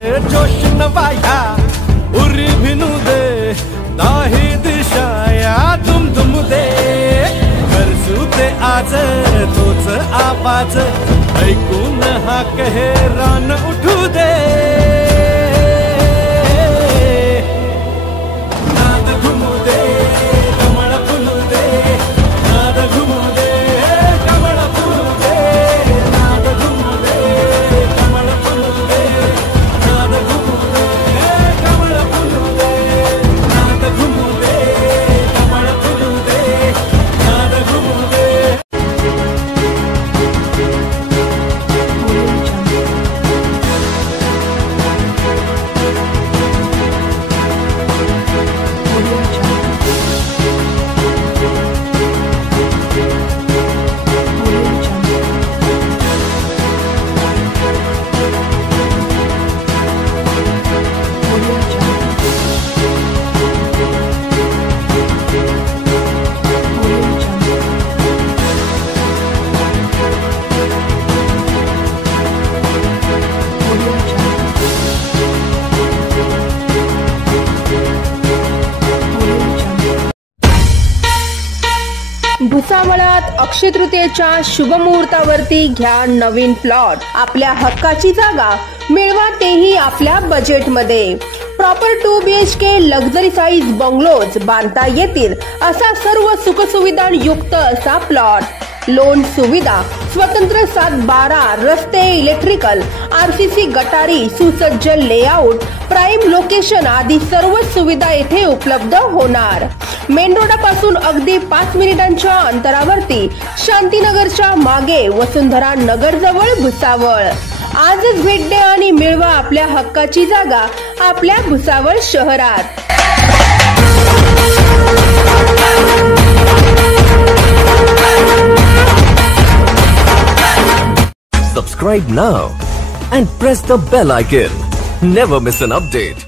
जोश नवाया उरी भिनू दे दाही दिशाया तुम दे करसूते आज तोच आवाज ऐकून हा कहे रान उठू दे नाद घुमू दे कमळ फुलू दे नाद घुमू दे कमळ फुलू दे नाद घुमू दे कमळ फुलू दे नाद घुमू दे कमळ फुलू दे नाद घुमू दे कमळ फुलू दे नाद घुमू दे भुसावळात अक्षय तृतीयेच्या शुभमुहूर्तावरती घ्या नवीन प्लॉट। आपल्या हक्काची जागा मिळवा, तेही आपल्या बजेटमध्ये। Proper 2 BHK luxury size bungalows बांधता येतील असा सर्व सुखसुविधा युक्त असा प्लॉट। लोन सुविधा, स्वतंत्र 7-12 रस्ते, इलेक्ट्रिकल, RCC गटारी, सुसज्ज लेआउट, प्राइम लोकेशन आदी सर्व सुविधा येथे उपलब्ध होणार। मेन रोडापासून अगदी 5 मिनिटांच्या अंतरावरती, शांतीनगरच्या मागे, वसुंधरा नगर जवळ भुसावळ। आजच भेट द्या आणि मिळवा आपल्या हक्काची जागा आपल्या भुसावळ शहरात। Subscribe now and press the bell icon. Never miss an update.